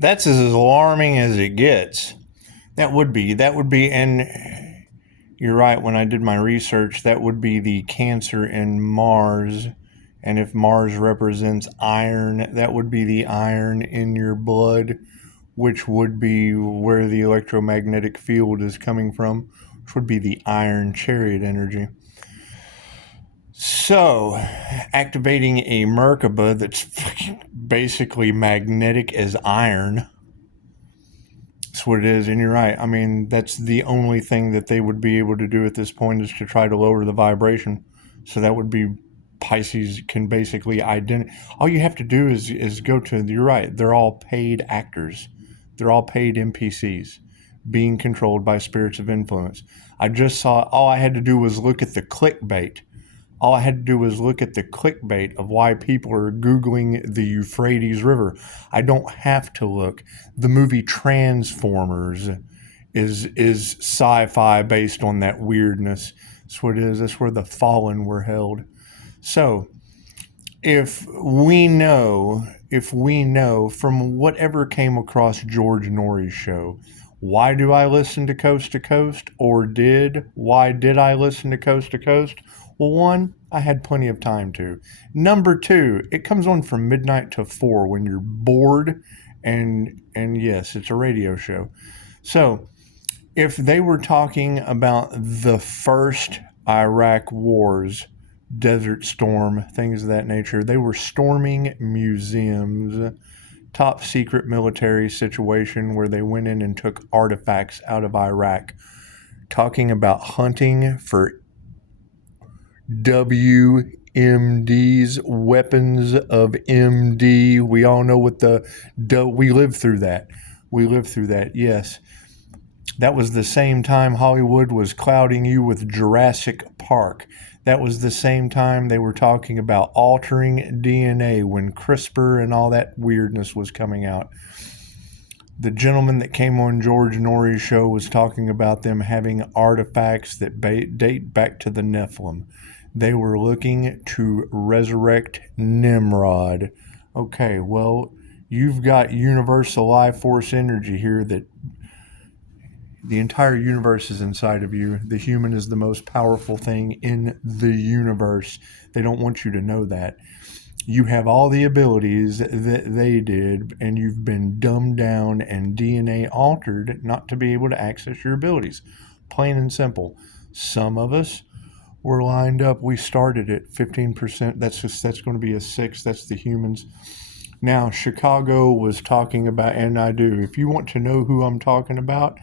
That's as alarming as it gets. That would be, and you're right, when I did my research, that would be the Cancer in Mars. And if Mars represents iron, that would be the iron in your blood, which would be where the electromagnetic field is coming from, which would be the iron chariot energy. So, activating a Merkaba that's basically magnetic as iron. That's what it is, and you're right. I mean, that's the only thing that they would be able to do at this point is to try to lower the vibration. So that would be Pisces can basically identify. All you have to do is go to, you're right, they're all paid actors. They're all paid NPCs being controlled by spirits of influence. I just saw, all I had to do was look at the clickbait. All I had to do was look at the clickbait of why people are Googling the Euphrates River. I don't have to look. The movie Transformers is sci-fi based on that weirdness. That's what it is. That's where the fallen were held. So, if we know from whatever came across George Norrie's show, why do I listen to Coast to Coast? Why did I listen to Coast to Coast? Well, one, I had plenty of time to. Number two, it comes on from midnight to 4 when you're bored, and yes, it's a radio show. So, if they were talking about the first Iraq wars, Desert Storm, things of that nature, they were storming museums, top secret military situation where they went in and took artifacts out of Iraq, talking about hunting for WMDs, weapons of MD. We all know what we lived through that. Yes. That was the same time Hollywood was clouding you with Jurassic Park. That was the same time they were talking about altering DNA when CRISPR and all that weirdness was coming out. The gentleman that came on George Norrie's show was talking about them having artifacts that date back to the Nephilim. They were looking to resurrect Nimrod. Okay, well, you've got universal life force energy here that the entire universe is inside of you. The human is the most powerful thing in the universe. They don't want you to know that. You have all the abilities that they did, and you've been dumbed down and DNA altered not to be able to access your abilities. Plain and simple. Some of us were lined up. We started at 15%. That's going to be a 6. That's the humans. Now, Chicago was talking about, and I do. If you want to know who I'm talking about,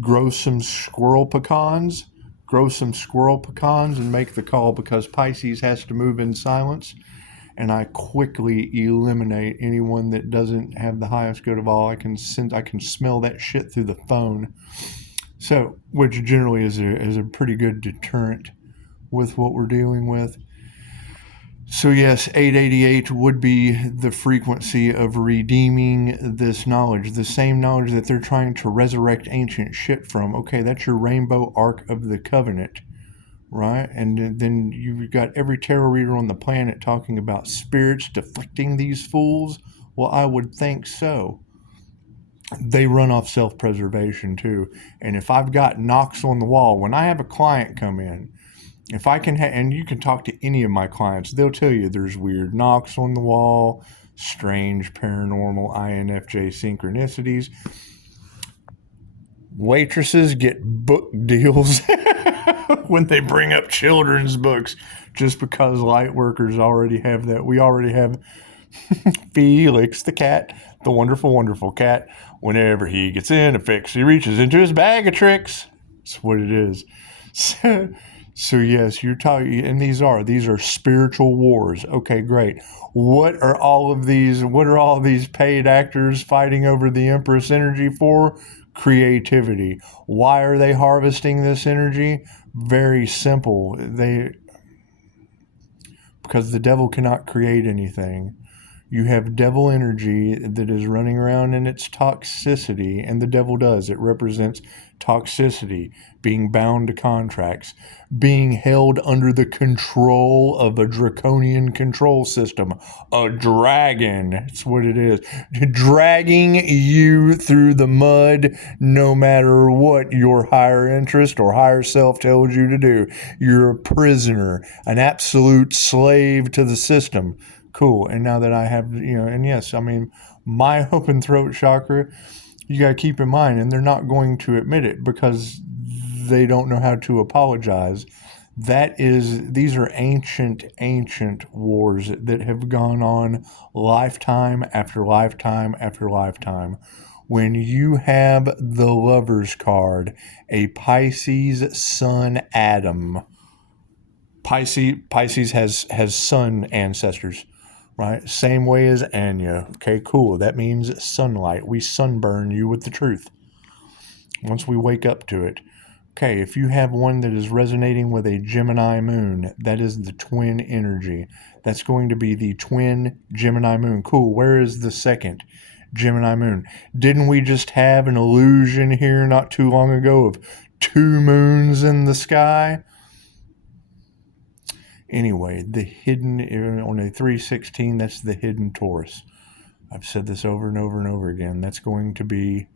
grow some squirrel pecans and make the call, because Pisces has to move in silence, and I quickly eliminate anyone that doesn't have the highest good of all. I can smell that shit through the phone. So, which generally is a pretty good deterrent with what we're dealing with. So yes, 888 would be the frequency of redeeming this knowledge, the same knowledge that they're trying to resurrect ancient shit from. Okay, that's your rainbow arc of the covenant, right? And then you've got every tarot reader on the planet talking about spirits deflecting these fools. Well, I would think so. They run off self-preservation too. And if I've got knocks on the wall, when I have a client come in, if I can, and you can talk to any of my clients, they'll tell you there's weird knocks on the wall, strange paranormal INFJ synchronicities. Waitresses get book deals when they bring up children's books, just because light workers already have that. We already have Felix the cat, the wonderful, wonderful cat. Whenever he gets in a fix, he reaches into his bag of tricks. That's what it is. So yes, you're talking, and these are spiritual wars. Okay, great. What are all these paid actors fighting over the Empress energy for? Creativity. Why are they harvesting this energy? Very simple. Because the devil cannot create anything. You have devil energy that is running around in its toxicity, and the devil does. It represents toxicity, being bound to contracts, being held under the control of a draconian control system, a dragon. That's what it is. Dragging you through the mud no matter what your higher interest or higher self tells you to do. You're a prisoner, an absolute slave to the system. Cool. And now that I have, and yes, I mean, my open throat chakra, you got to keep in mind, and they're not going to admit it because they don't know how to apologize. These are ancient wars that have gone on lifetime after lifetime after lifetime. When you have the Lover's card, a Pisces Sun Adam. Pisces has sun ancestors, right? Same way as Anya. Okay, cool. That means sunlight. We sunburn you with the truth once we wake up to it. Okay, if you have one that is resonating with a Gemini moon, that is the twin energy. That's going to be the twin Gemini moon. Cool. Where is the second Gemini moon? Didn't we just have an illusion here not too long ago of two moons in the sky? Anyway, the hidden, on a 316, that's the hidden Taurus. I've said this over and over and over again. That's going to be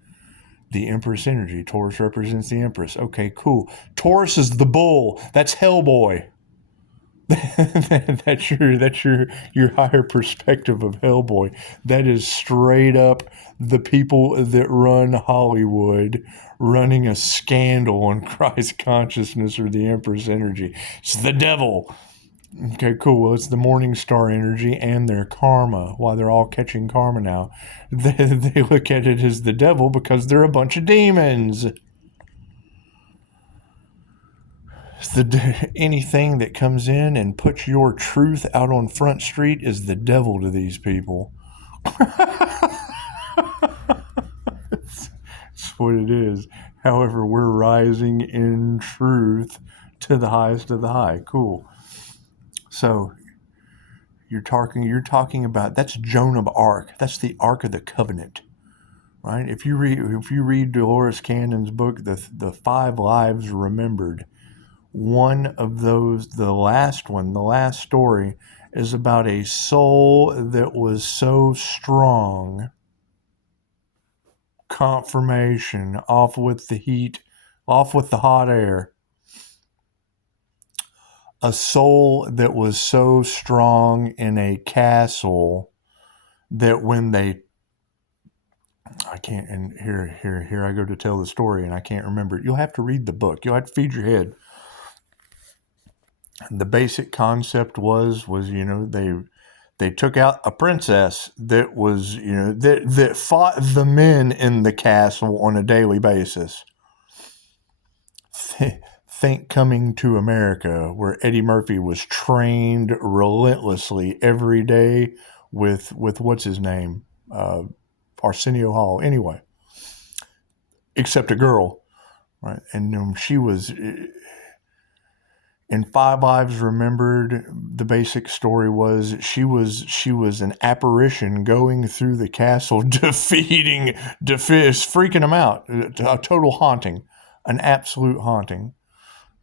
the Empress energy. Taurus represents the Empress. Okay, cool. Taurus is the bull. That's Hellboy. that's your higher perspective of Hellboy. That is straight up the people that run Hollywood running a scandal on Christ consciousness or the Empress energy. It's the devil. Okay, cool. Well, it's the morning star energy and their karma. Why they're all catching karma now. They look at it as the devil because they're a bunch of demons. Anything that comes in and puts your truth out on Front Street is the devil to these people. That's what it is. However, we're rising in truth to the highest of the high. Cool. So you're talking about, that's Joan of Arc. That's the Ark of the Covenant, right? If you read Dolores Cannon's book, the 5 Lives Remembered, one of those, the last story, is about a soul that was so strong. Confirmation, off with the heat, off with the hot air. A soul that was so strong in a castle that when they, I can't, and here I go to tell the story and I can't remember it. You'll have to read the book. You'll have to feed your head. The basic concept was they took out a princess that was, that fought the men in the castle on a daily basis. Think Coming to America, where Eddie Murphy was trained relentlessly every day with what's his name? Arsenio Hall. Anyway, except a girl, right? And she was, in 5 Lives Remembered, the basic story was she was an apparition going through the castle, freaking them out. A total haunting, an absolute haunting.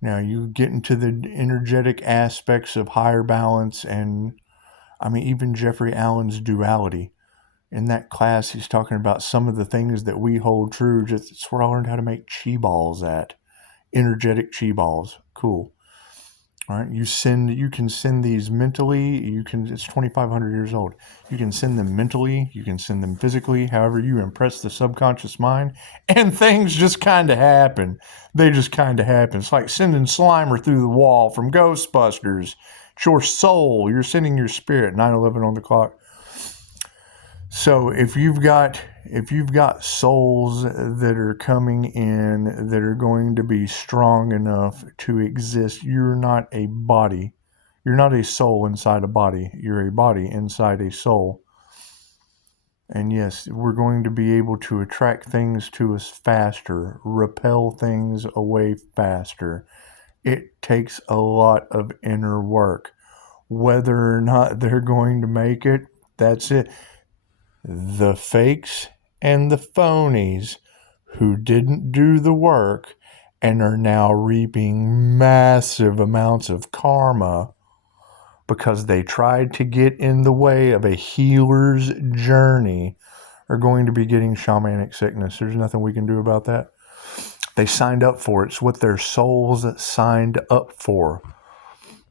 Now you get into the energetic aspects of higher balance, and I mean even Jeffrey Allen's duality. In that class, he's talking about some of the things that we hold true. It's where I learned how to make chi balls at. Energetic chi balls. Cool. All right, you can send these mentally. It's 2,500 years old. You can send them mentally. You can send them physically. However, you impress the subconscious mind, and things just kind of happen. They just kind of happen. It's like sending Slimer through the wall from Ghostbusters. It's your soul. You're sending your spirit. 9/11 on the clock. So if you've got souls that are coming in that are going to be strong enough to exist, you're not a body. You're not a soul inside a body. You're a body inside a soul. And yes, we're going to be able to attract things to us faster, repel things away faster. It takes a lot of inner work. Whether or not they're going to make it, That's it. The fakes and the phonies who didn't do the work and are now reaping massive amounts of karma because they tried to get in the way of a healer's journey are going to be getting shamanic sickness. There's nothing we can do about that. They signed up for it. It's what their souls signed up for.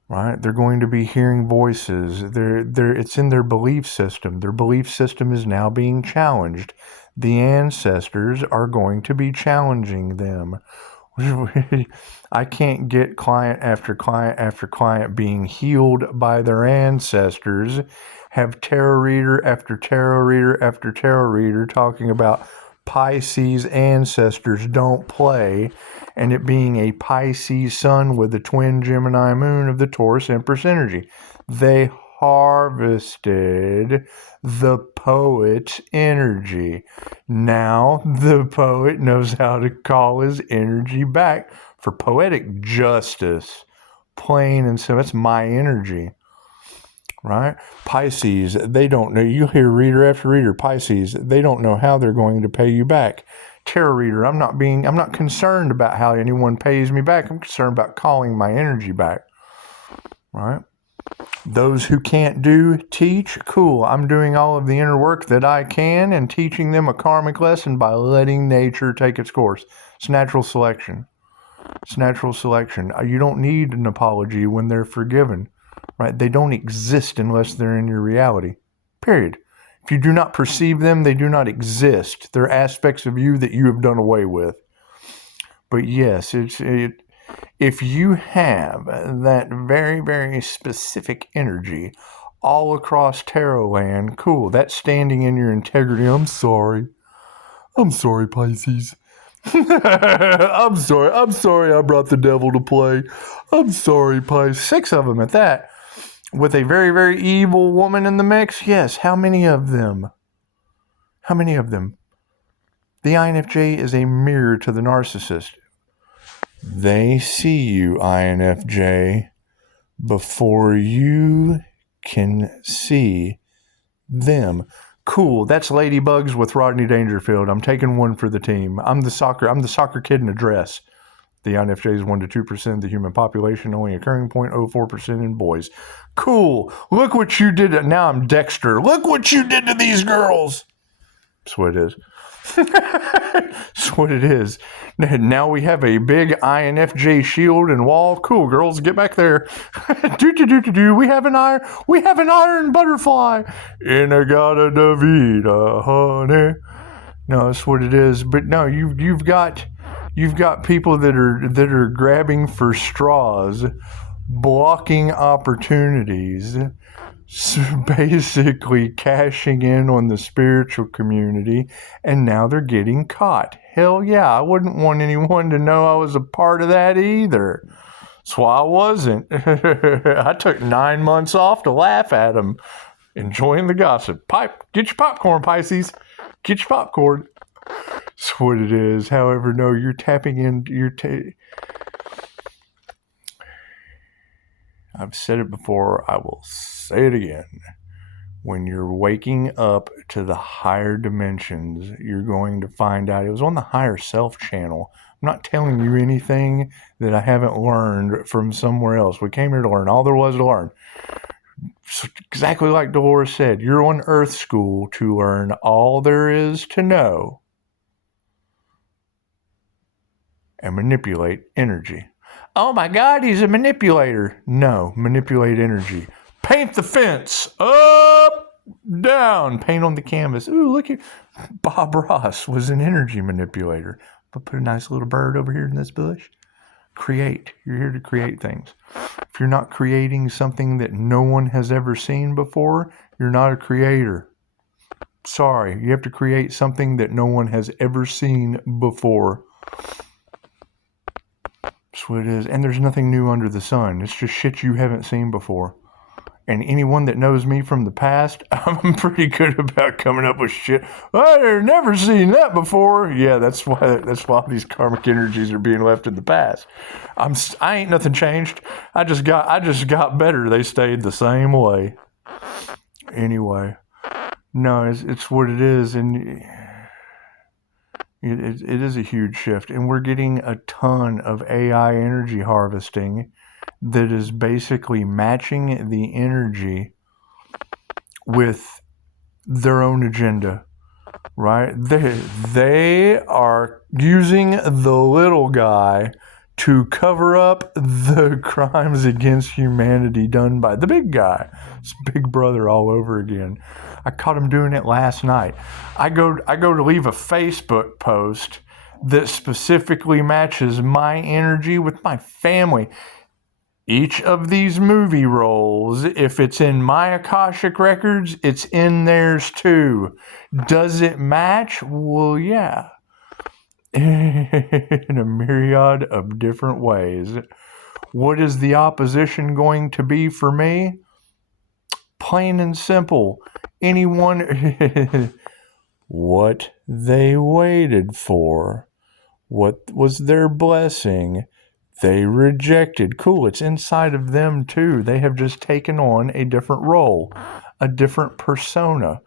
Right? They're going to be hearing voices. It's in their belief system. Their belief system is now being challenged. The ancestors are going to be challenging them. I can't get client after client after client being healed by their ancestors, have tarot reader after tarot reader after tarot reader talking about Pisces ancestors don't play, and it being a Pisces sun with the twin Gemini moon of the Taurus Empress energy. They harvested the poet's energy. Now the poet knows how to call his energy back for poetic justice. Plain and simple. That's my energy. Right? Pisces, they don't know. You hear reader after reader, Pisces, they don't know how they're going to pay you back. Tarot reader, I'm not concerned about how anyone pays me back. I'm concerned about calling my energy back. Right? Those who can't teach, cool. I'm doing all of the inner work that I can and teaching them a karmic lesson by letting nature take its course. It's natural selection. It's natural selection. You don't need an apology when they're forgiven. Right? They don't exist unless they're in your reality. Period. If you do not perceive them, they do not exist. They're aspects of you that you have done away with. But yes, if you have that very, very specific energy all across tarot land, cool. That's standing in your integrity. I'm sorry, Pisces. I'm sorry I brought the devil to play. I'm sorry, Pisces. 6 of them at that. With a very, very evil woman in the mix? Yes. How many of them? How many of them? The INFJ is a mirror to the narcissist. They see you, INFJ, before you can see them. Cool. That's Ladybugs with Rodney Dangerfield. I'm taking one for the team. I'm the soccer kid in a dress. The INFJ is 1% to 2% of the human population, only occurring 0.04% in boys. Cool. Look what you did. Now I'm Dexter. Look what you did to these girls. That's what it is. That's what it is. Now we have a big INFJ shield and wall. Cool, girls, get back there. We have an iron butterfly. Inagata Davida, honey. No, that's what it is. But no, you've got people that are grabbing for straws, blocking opportunities, basically cashing in on the spiritual community, and now they're getting caught. Hell yeah, I wouldn't want anyone to know I was a part of that either. That's why I wasn't. I took 9 months off to laugh at them, enjoying the gossip. Get your popcorn, Pisces. Get your popcorn. That's what it is. However, no, you're tapping in. I've said it before. I will say it again. When you're waking up to the higher dimensions, you're going to find out. It was on the Higher Self channel. I'm not telling you anything that I haven't learned from somewhere else. We came here to learn all there was to learn. So exactly like Dolores said, you're on Earth School to learn all there is to know and manipulate energy. Oh my God, he's a manipulator. No, manipulate energy. Paint the fence. Up, down. Paint on the canvas. Ooh, look at Bob Ross was an energy manipulator. But put a nice little bird over here in this bush. Create. You're here to create things. If you're not creating something that no one has ever seen before, you're not a creator. Sorry, you have to create something that no one has ever seen before. That's what it is. And there's nothing new under the sun. It's just shit you haven't seen before. And anyone that knows me from the past, I'm pretty good about coming up with shit. I've never seen that before. Yeah, that's why these karmic energies are being left in the past. I ain't nothing changed. I just got better. They stayed the same way. Anyway, No, it's what it is, and it is a huge shift, and we're getting a ton of AI energy harvesting that is basically matching the energy with their own agenda, right? They are using the little guy to cover up the crimes against humanity done by the big guy. It's Big Brother all over again. I caught him doing it last night. I go to leave a Facebook post that specifically matches my energy with my family. Each of these movie roles, if it's in my Akashic records, it's in theirs too. Does it match? Well, yeah. In a myriad of different ways. What is the opposition going to be for me? Plain and simple. Anyone... what they waited for. What was their blessing? They rejected. Cool, it's inside of them too. They have just taken on a different role, a different persona.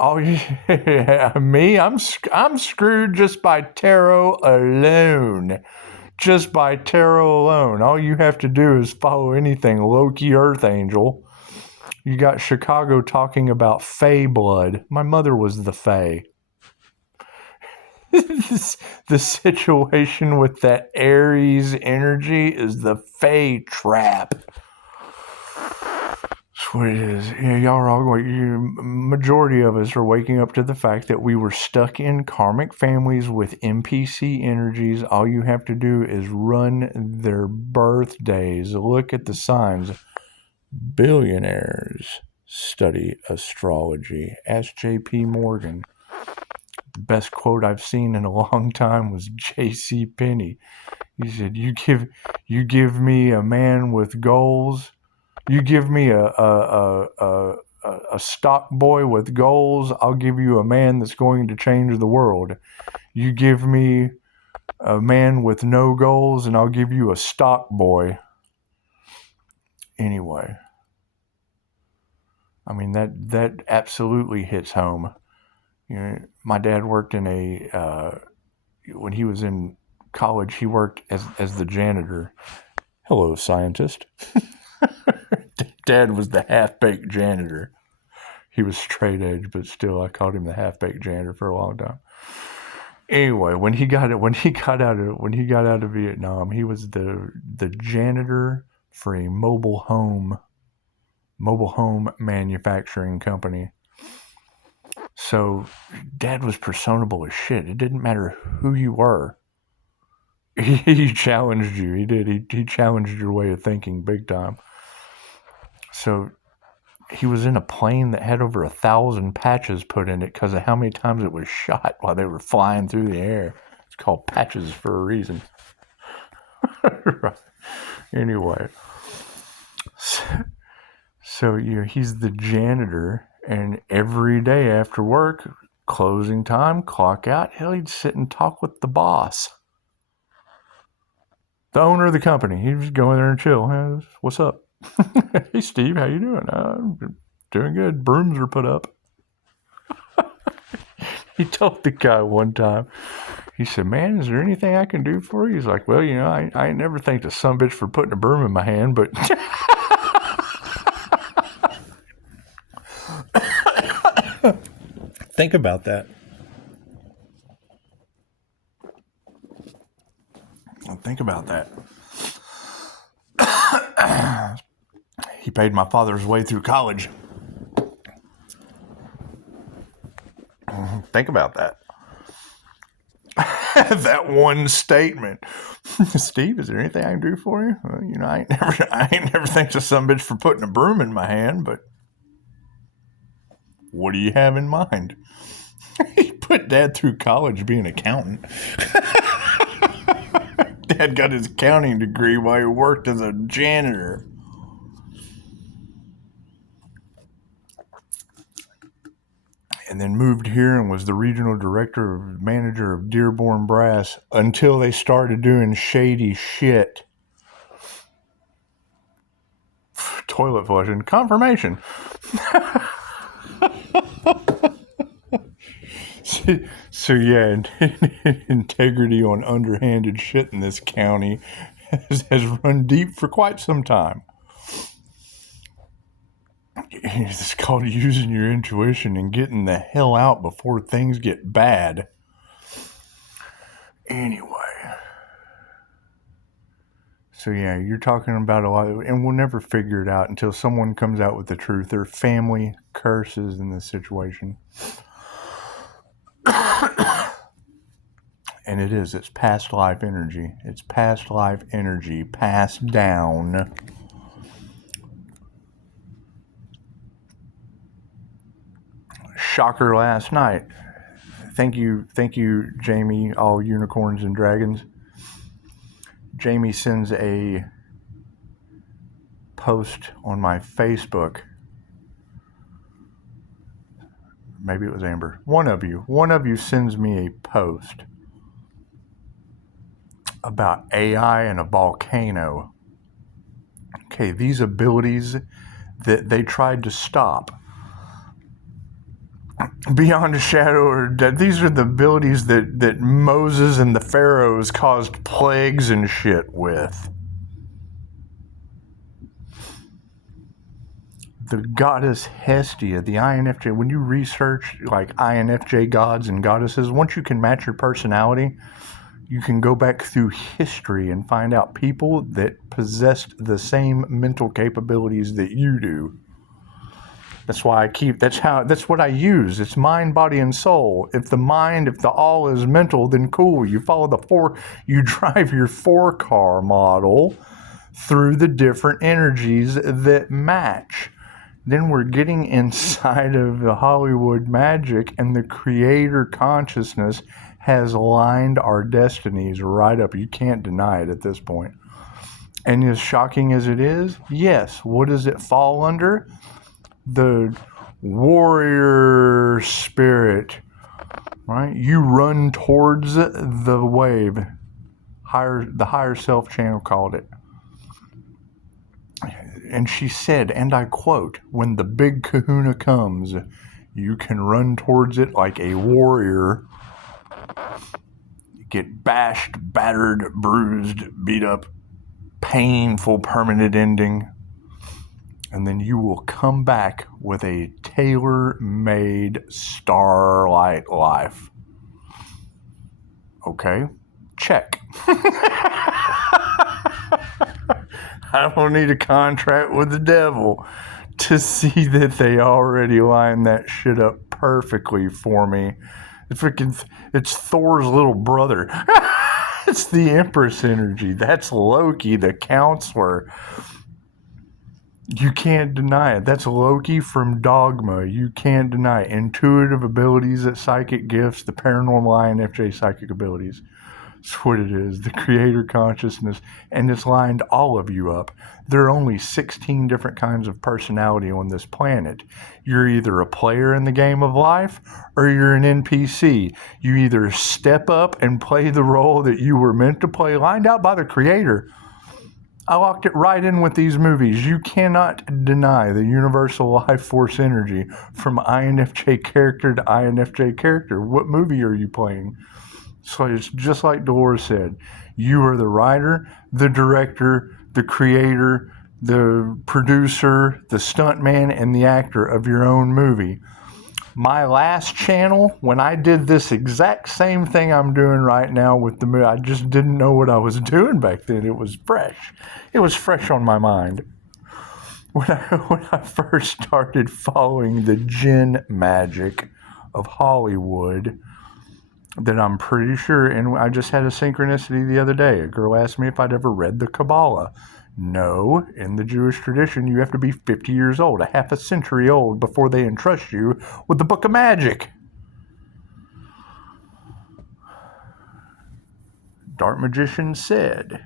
Oh, yeah, me? I'm screwed just by tarot alone. Just by tarot alone. All you have to do is follow anything Loki Earth Angel. You got Chicago talking about Fae blood. My mother was the Fae. The situation with that Aries energy is the Fae trap. That's what it is. Yeah, y'all are all going. Majority of us are waking up to the fact that we were stuck in karmic families with NPC energies. All you have to do is run their birthdays. Look at the signs. Billionaires study astrology. Ask J.P. Morgan. Best quote I've seen in a long time was J.C. Penney. He said, "You give me a man with goals. You give me a stock boy with goals. I'll give you a man that's going to change the world. You give me a man with no goals, and I'll give you a stock boy." Anyway, I mean that absolutely hits home. You know, my dad worked in when he was in college, he worked as the janitor. Hello, scientist. Dad was the half-baked janitor. He was straight edge, but still, I called him the half-baked janitor for a long time. Anyway, when he got out of Vietnam, he was the janitor for a mobile home manufacturing company. So Dad was personable as shit. It didn't matter who you were. He challenged you. He did. He challenged your way of thinking big time. So he was in a plane that had over 1,000 patches put in it because of how many times it was shot while they were flying through the air. It's called patches for a reason. Right. Anyway. So he's the janitor. And every day after work, closing time, clock out, hell, he'd sit and talk with the boss. The owner of the company. He'd just go in there and chill. Hey, what's up? Hey, Steve, how you doing? I'm doing good. Brooms are put up. He told the guy one time, he said, "Man, is there anything I can do for you?" He's like, "Well, I ain't never thanked a sumbitch for putting a broom in my hand, but..." Think about that. Think about that. He paid my father's way through college. Think about that. That one statement. "Steve, is there anything I can do for you?" Well, I ain't never thanked a sumbitch for putting a broom in my hand, but what do you have in mind? He put Dad through college being an accountant. Dad got his accounting degree while he worked as a janitor. And then moved here and was the regional manager of Dearborn Brass until they started doing shady shit. Toilet flushing. Confirmation. So yeah, integrity on underhanded shit in this county has run deep for quite some time. It's called using your intuition and getting the hell out before things get bad. Anyway. So yeah, you're talking about a lot, and we'll never figure it out until someone comes out with the truth. There are family curses in this situation. And it's past life energy. It's past life energy passed down. Shocker last night. Thank you, Jamie, all unicorns and dragons. Jamie sends a post on my Facebook. Maybe it was Amber. One of you sends me a post about AI and a volcano. Okay, these abilities that they tried to stop. Beyond a shadow of doubt, these are the abilities that Moses and the pharaohs caused plagues and shit with. The goddess Hestia, the INFJ, when you research like INFJ gods and goddesses, once you can match your personality, you can go back through history and find out people that possessed the same mental capabilities that you do. That's why that's what I use. It's mind, body, and soul. If the all is mental, then cool. You you drive your 4-car model through the different energies that match. Then we're getting inside of the Hollywood magic, and the creator consciousness has lined our destinies right up. You can't deny it at this point. And as shocking as it is, yes, what does it fall under? The warrior spirit, right? You run towards the wave. The higher self channel called it. And she said, and I quote, when the big kahuna comes, you can run towards it like a warrior. Get bashed, battered, bruised, beat up, painful, permanent ending. And then you will come back with a tailor-made starlight life. Okay? Check. I don't need a contract with the devil to see that they already lined that shit up perfectly for me. It's Thor's little brother. It's the Empress energy. That's Loki, the counselor. You can't deny it. That's Loki from Dogma. You can't deny it. Intuitive abilities, psychic gifts, the paranormal INFJ psychic abilities. That's what it is. The creator consciousness. And it's lined all of you up. There are only 16 different kinds of personality on this planet. You're either a player in the game of life or you're an NPC. You either step up and play the role that you were meant to play, lined out by the creator. I locked it right in with these movies. You cannot deny the universal life force energy from INFJ character to INFJ character. What movie are you playing? So it's just like Dolores said. You are the writer, the director, the creator, the producer, the stuntman, and the actor of your own movie. My last channel, when I did this exact same thing I'm doing right now with the movie, I just didn't know what I was doing back then. It was fresh. It was fresh on my mind. When I first started following the Jinn magic of Hollywood, that I'm pretty sure, and I just had a synchronicity the other day. A girl asked me if I'd ever read the Kabbalah. No, in the Jewish tradition, you have to be 50 years old, a half a century old, before they entrust you with the Book of Magic. Dark Magician said,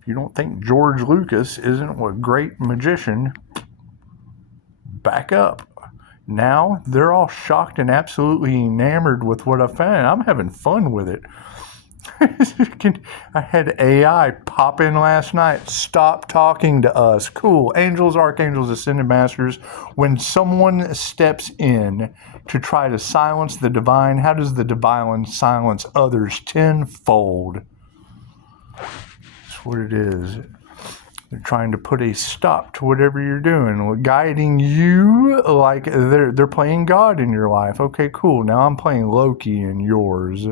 if you don't think George Lucas isn't a great magician, back up. Now, they're all shocked and absolutely enamored with what I found. I'm having fun with it. I had AI pop in last night. Stop talking to us. Cool. Angels, archangels, ascended masters. When someone steps in to try to silence the divine, how does the divine silence others tenfold? That's what it is. They're trying to put a stop to whatever you're doing, guiding you like they're playing God in your life. Okay, cool. Now I'm playing Loki in yours.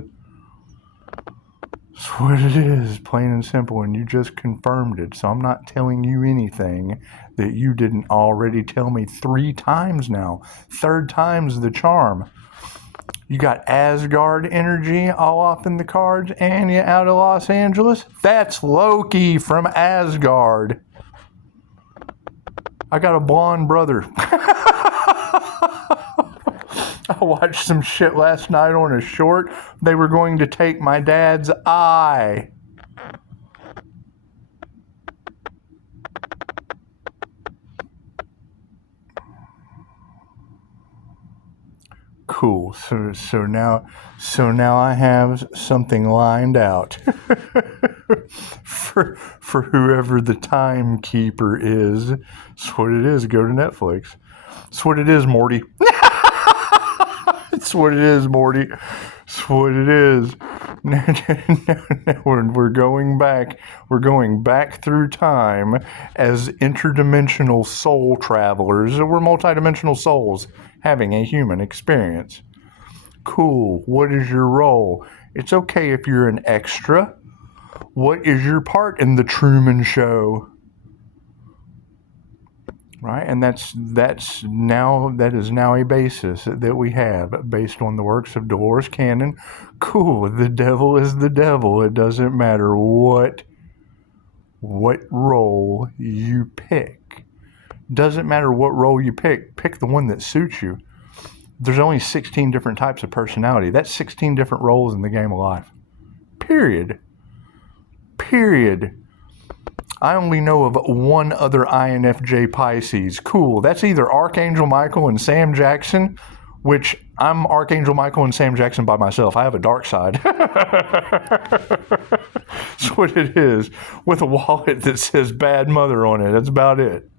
That's what it is, plain and simple, and you just confirmed it. So I'm not telling you anything that you didn't already tell me 3 times now. 3rd time's the charm. You got Asgard energy all off in the cards, and you out of Los Angeles. That's Loki from Asgard. I got a blonde brother. I watched some shit last night on a short. They were going to take my dad's eye. Cool. So now I have something lined out for whoever the timekeeper is. That's what it is. Go to Netflix. That's what it is, Morty. That's what it is, Morty. That's what it is. We're going back. We're going back through time as interdimensional soul travelers. We're multidimensional souls having a human experience. Cool. What is your role? It's okay if you're an extra. What is your part in the Truman Show? Right, and that is now a basis that we have based on the works of Dolores Cannon. Cool, the devil is the devil. It doesn't matter what role you pick. Doesn't matter what role you pick. Pick the one that suits you. There's only 16 different types of personality. That's 16 different roles in the game of life. Period. I only know of one other INFJ Pisces. Cool. That's either Archangel Michael and Sam Jackson, which I'm Archangel Michael and Sam Jackson by myself. I have a dark side. That's what it is. With a wallet that says bad mother on it. That's about it.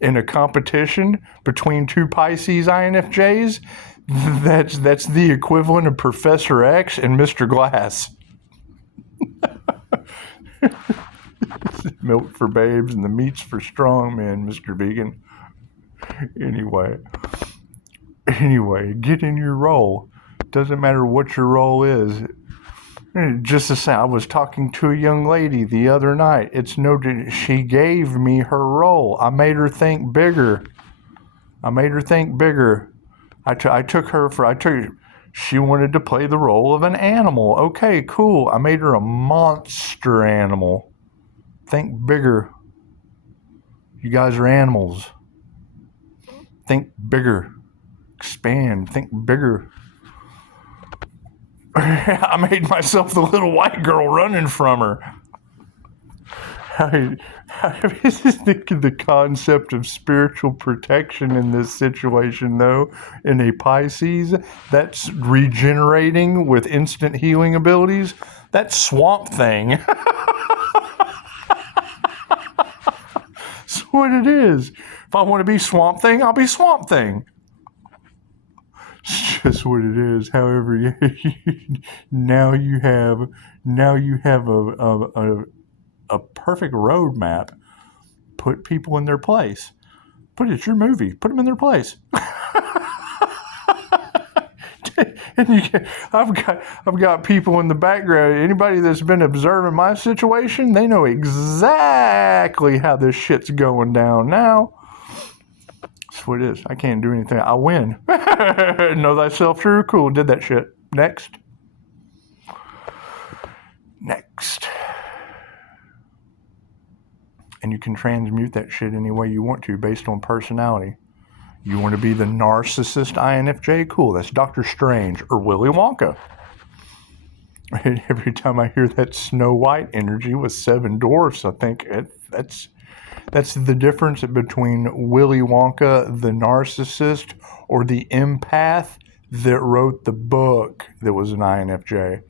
In a competition between 2 Pisces INFJs, that's the equivalent of Professor X and Mr. Glass. Milk for babes and the meat's for strong men, Mr. Vegan. Anyway, get in your role. Doesn't matter what your role is. Just to say, I was talking to a young lady the other night. She gave me her role. I made her think bigger. She wanted to play the role of an animal. Okay, cool. I made her a monster animal. Think bigger. You guys are animals. Think bigger. Expand. Think bigger. I made myself the little white girl running from her. This is the concept of spiritual protection in this situation, though. In a Pisces, that's regenerating with instant healing abilities. That's Swamp Thing. That's what it is. If I want to be Swamp Thing, I'll be Swamp Thing. It's just what it is. However, now you have a perfect roadmap. Put people in their place. It's your movie. Put them in their place. And I've got people in the background. Anybody that's been observing my situation, they know exactly how this shit's going down now. That's what it is. I can't do anything. I win. Know thyself true. Cool. Did that shit. Next. And you can transmute that shit any way you want to based on personality. You want to be the narcissist INFJ? Cool. That's Dr. Strange or Willy Wonka. And every time I hear that Snow White energy with 7 dwarfs, I think that's the difference between Willy Wonka, the narcissist, or the empath, that wrote the book that was an INFJ,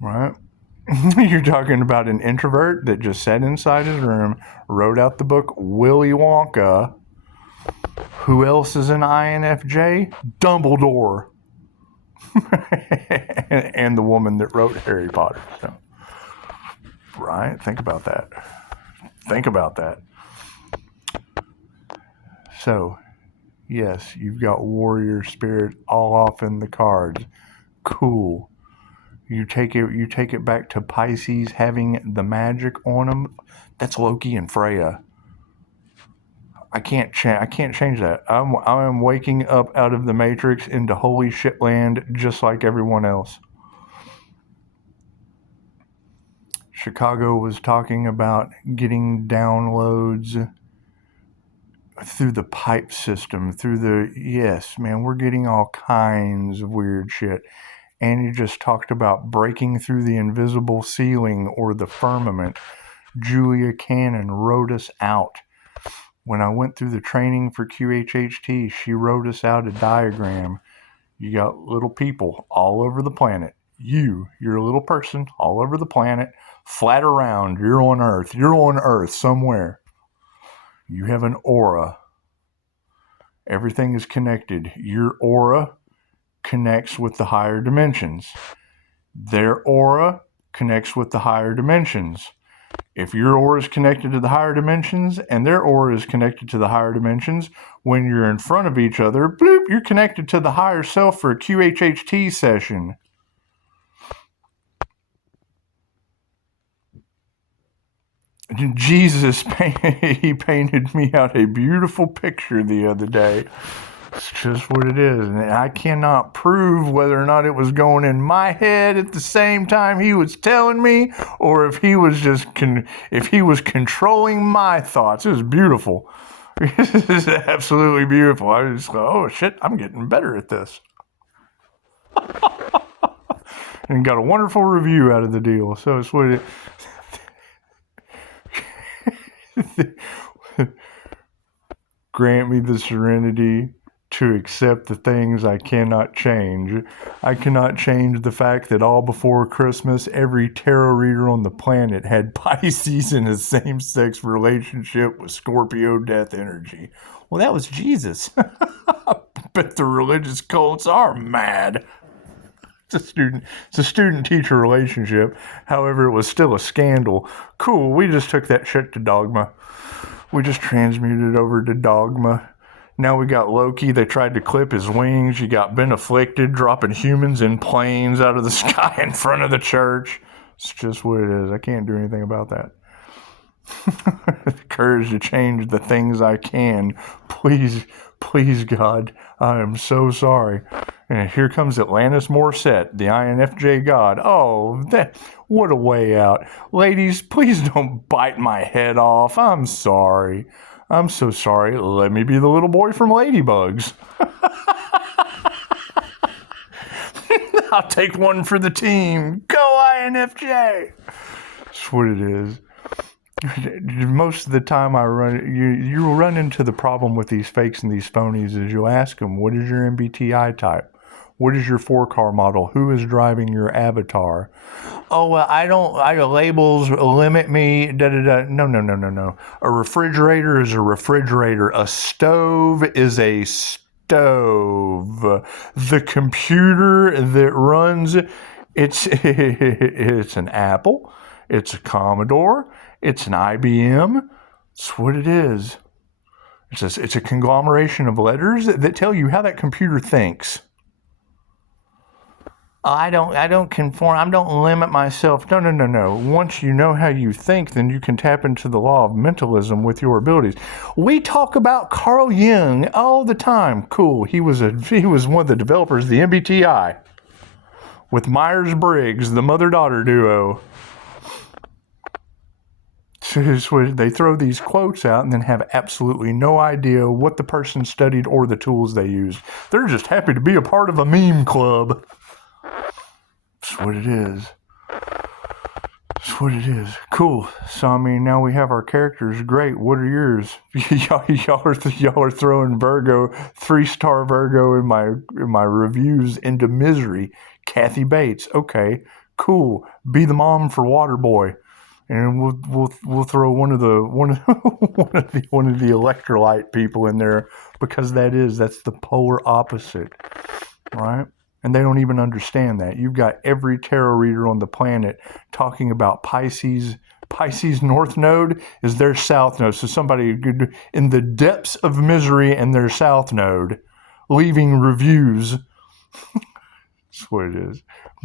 right? You're talking about an introvert that just sat inside his room, wrote out the book Willy Wonka. Who else is an INFJ? Dumbledore. And the woman that wrote Harry Potter. So, right? Think about that. Think about that. So, yes, you've got warrior spirit all off in the cards. Cool. You take it back to Pisces having the magic on them. That's Loki and Freya. I can't change that. I'm waking up out of the Matrix into holy shit land just like everyone else. Chicago was talking about getting downloads through the pipe system, yes, man, we're getting all kinds of weird shit. And you just talked about breaking through the invisible ceiling or the firmament. Julia Cannon wrote us out. When I went through the training for QHHT, she wrote us out a diagram. You got little people all over the planet. You're a little person all over the planet, flat around. You're on Earth. You're on Earth somewhere. You have an aura. Everything is connected. Your aura connects with the higher dimensions. Their aura connects with the higher dimensions. If your aura is connected to the higher dimensions and their aura is connected to the higher dimensions, when you're in front of each other, bloop, you're connected to the higher self for a QHHT session. Jesus, he painted me out a beautiful picture the other day. It's just what it is. And I cannot prove whether or not it was going in my head at the same time he was telling me, or if he was just if he was controlling my thoughts. It was beautiful. This is absolutely beautiful. I was just like, oh shit, I'm getting better at this. And got a wonderful review out of the deal. So it's what it grant me the serenity to accept the things I cannot change. I cannot change the fact that all before Christmas, every tarot reader on the planet had Pisces in a same-sex relationship with Scorpio death energy. Well, that was Jesus. But the religious cults are mad. It's a student-teacher relationship. However, it was still a scandal. Cool, we just took that shit to dogma. We just transmuted it over to dogma. Now we got Loki. They tried to clip his wings. You got Ben Afflicted dropping humans in planes out of the sky in front of the church. It's just what it is. I can't do anything about that. The courage to change the things I can. Please, God, I am so sorry. And here comes Atlantis Morissette, the INFJ god. Oh, what a way out. Ladies, please don't bite my head off. I'm sorry. I'm so sorry. Let me be the little boy from Ladybugs. I'll take one for the team. Go INFJ. That's what it is. Most of the time you'll run into the problem with these fakes and these phonies is you'll ask them, what is your MBTI type? What is your 4-car model? Who is driving your avatar? Oh, well, labels limit me, No. A refrigerator is a refrigerator. A stove is a stove. The computer that runs, it's an Apple. It's a Commodore. It's an IBM. That's what it is. It's a conglomeration of letters that tell you how that computer thinks. I don't conform. I don't limit myself. No. Once you know how you think, then you can tap into the law of mentalism with your abilities. We talk about Carl Jung all the time. Cool. He was one of the developers of the MBTI with Myers-Briggs, the mother-daughter duo. They throw these quotes out and then have absolutely no idea what the person studied or the tools they used. They're just happy to be a part of a meme club. That's what it is. That's what it is. Cool. So, I mean, now we have our characters. Great. What are yours? y'all are throwing Virgo, 3-star Virgo in my reviews into misery. Kathy Bates. Okay. Cool. Be the mom for Waterboy. And we'll throw one of the electrolyte people in there, because that's the polar opposite, right? And they don't even understand that. You've got every tarot reader on the planet talking about Pisces. Pisces North Node is their South Node. So somebody in the depths of misery in their South Node, leaving reviews. That's what it is.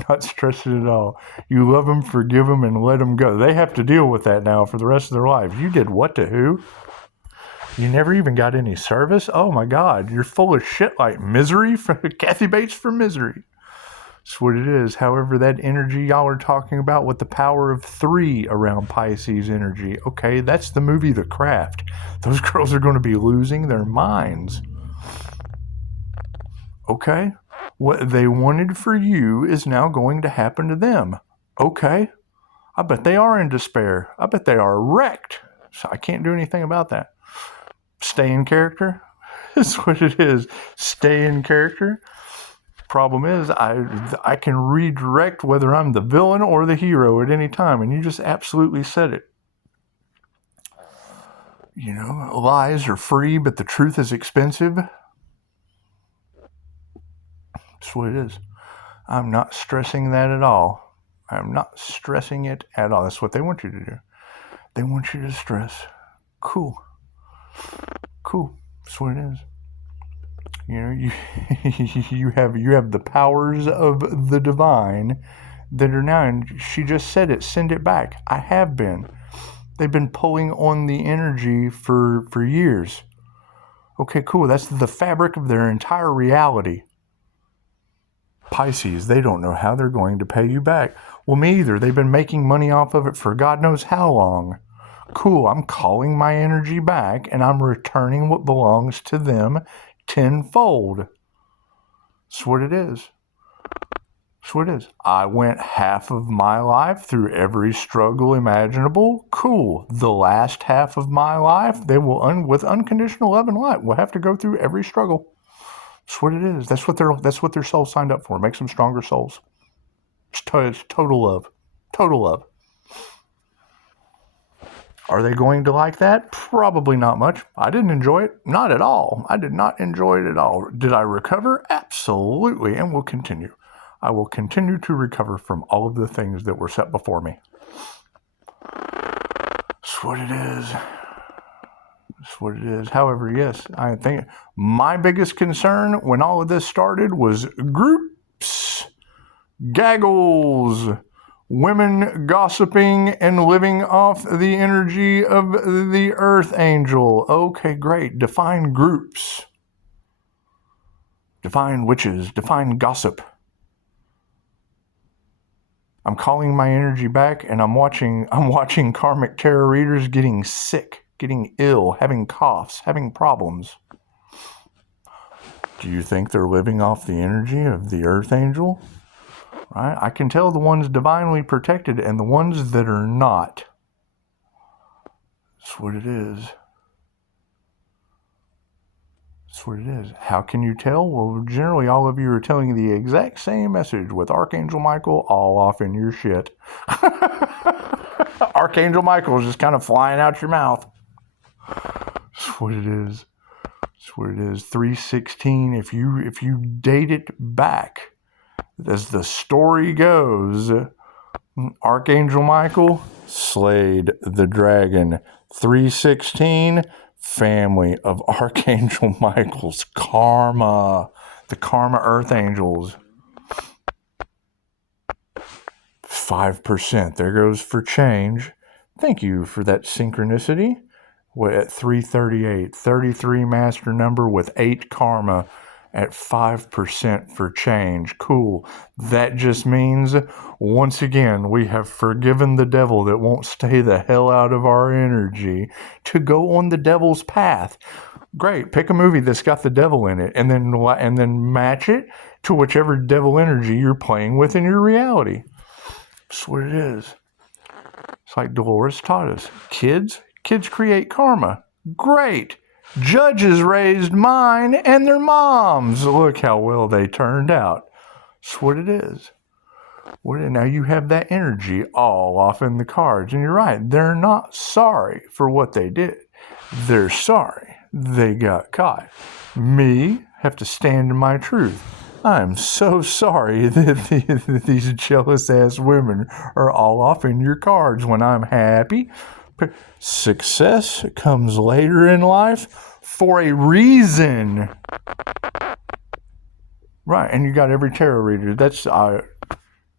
Not stressing at all. You love them, forgive them, and let them go. They have to deal with that now for the rest of their life. You did what to who? You never even got any service? Oh my God, you're full of shit like misery. Kathy Bates for misery. That's what it is. However, that energy y'all are talking about with the power of 3 around Pisces energy. Okay, that's the movie The Craft. Those girls are going to be losing their minds. Okay? What they wanted for you is now going to happen to them. Okay? I bet they are in despair. I bet they are wrecked. So I can't do anything about that. Stay in character. That's what it is. Stay in character. Problem is, I can redirect whether I'm the villain or the hero at any time, and you just absolutely said it. You know, lies are free, but the truth is expensive. That's what it is. I'm not stressing that at all. I'm not stressing it at all. That's what they want you to do. They want you to stress. Cool. That's what it is. You know, you have the powers of the divine that are now, and she just said it, send it back. I have been. They've been pulling on the energy for years. Okay, cool. That's the fabric of their entire reality. Pisces, they don't know how they're going to pay you back. Well, me either. They've been making money off of it for God knows how long. Cool, I'm calling my energy back, and I'm returning what belongs to them tenfold. That's what it is. That's what it is. I went half of my life through every struggle imaginable. Cool. The last half of my life, they will, with unconditional love and light, will have to go through every struggle. That's what it is. That's what their soul signed up for. Makes them stronger souls. It's total love. Total love. Are they going to like that? Probably not much. I didn't enjoy it. Not at all. I did not enjoy it at all. Did I recover? Absolutely. And will continue. I will continue to recover from all of the things that were set before me. That's what it is. That's what it is. However, yes, I think my biggest concern when all of this started was groups, gaggles, women gossiping and living off the energy of the Earth Angel. Okay, great. Define groups. Define witches. Define gossip. I'm calling my energy back, and I'm watching Karmic tarot readers getting sick, getting ill, having coughs, having problems. Do you think they're living off the energy of the Earth Angel? Right? I can tell the ones divinely protected and the ones that are not. That's what it is. That's what it is. How can you tell? Well, generally all of you are telling the exact same message with Archangel Michael all off in your shit. Archangel Michael is just kind of flying out your mouth. That's what it is. That's what it is. 316, if you date it back, as the story goes, Archangel Michael slayed the dragon. 316, family of Archangel Michael's karma, the karma earth angels. 5%. There goes for change. Thank you for that synchronicity. We're at 338, 33 master number with 8 karma at 5% for change. Cool. That just means, once again, we have forgiven the devil that won't stay the hell out of our energy to go on the devil's path. Great. Pick a movie that's got the devil in it and then match it to whichever devil energy you're playing with in your reality. That's what it is. It's like Dolores taught us. Kids create karma. Great. Judges raised mine and their moms. Look how well they turned out. That's what it is. Now you have that energy all off in the cards. And you're right. They're not sorry for what they did. They're sorry they got caught. Me have to stand in my truth. I'm so sorry that these jealous-ass women are all off in your cards when I'm happy. Success comes later in life for a reason. Right, and you got every tarot reader. That's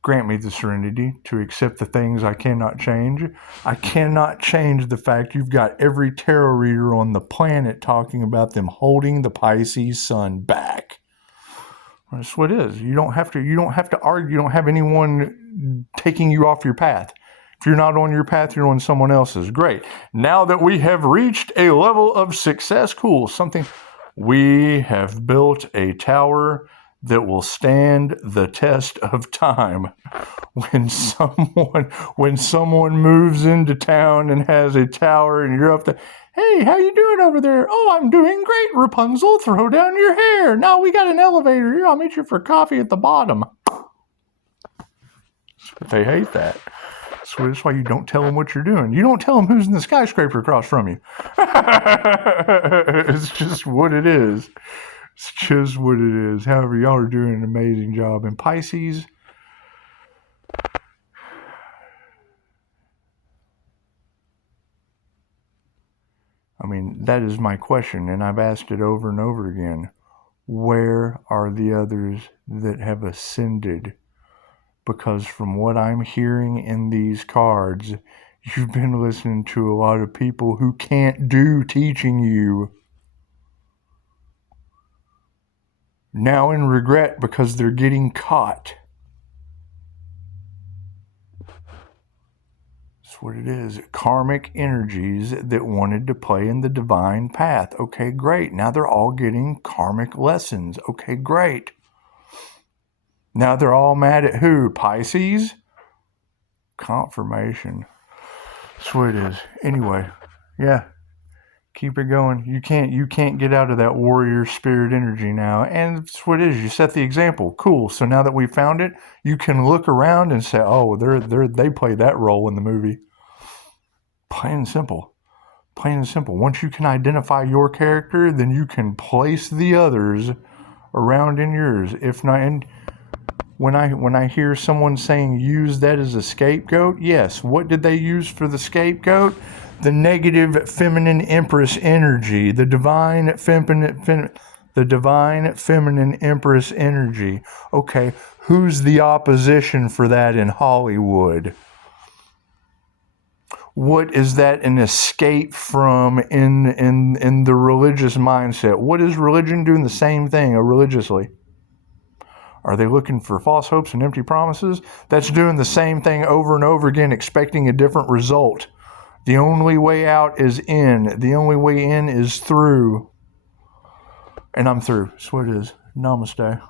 grant me the serenity to accept the things I cannot change. I cannot change the fact you've got every tarot reader on the planet talking about them holding the Pisces sun back. That's what it is. You don't have to argue. You don't have anyone taking you off your path. If you're not on your path, you're on someone else's. Great. Now that we have reached a level of success, cool. We have built a tower that will stand the test of time. When someone moves into town and has a tower and you're up there, hey, how you doing over there? Oh, I'm doing great, Rapunzel. Throw down your hair. Now we got an elevator here. I'll meet you for coffee at the bottom. They hate that. So that's why you don't tell them what you're doing. You don't tell them who's in the skyscraper across from you. It's just what it is. It's just what it is. However, y'all are doing an amazing job. And Pisces, I mean, that is my question, and I've asked it over and over again. Where are the others that have ascended? Because from what I'm hearing in these cards, you've been listening to a lot of people who can't do teaching you. Now in regret because they're getting caught. That's what it is. Karmic energies that wanted to play in the divine path. Okay, great. Now they're all getting karmic lessons. Okay, great. Now they're all mad at who? Pisces? Confirmation. That's what it is. Anyway, yeah. Keep it going. You can't get out of that warrior spirit energy now. And that's what it is. You set the example. Cool. So now that we found it, you can look around and say, oh, they played that role in the movie. Plain and simple. Plain and simple. Once you can identify your character, then you can place the others around in yours. If not, and when I hear someone saying use that as a scapegoat, yes. What did they use for the scapegoat? The negative feminine empress energy, the divine feminine empress energy. Okay, who's the opposition for that in Hollywood? What is that an escape from in the religious mindset? What is religion doing the same thing religiously? Are they looking for false hopes and empty promises? That's doing the same thing over and over again, expecting a different result. The only way out is in. The only way in is through. And I'm through. That's what it is. Namaste.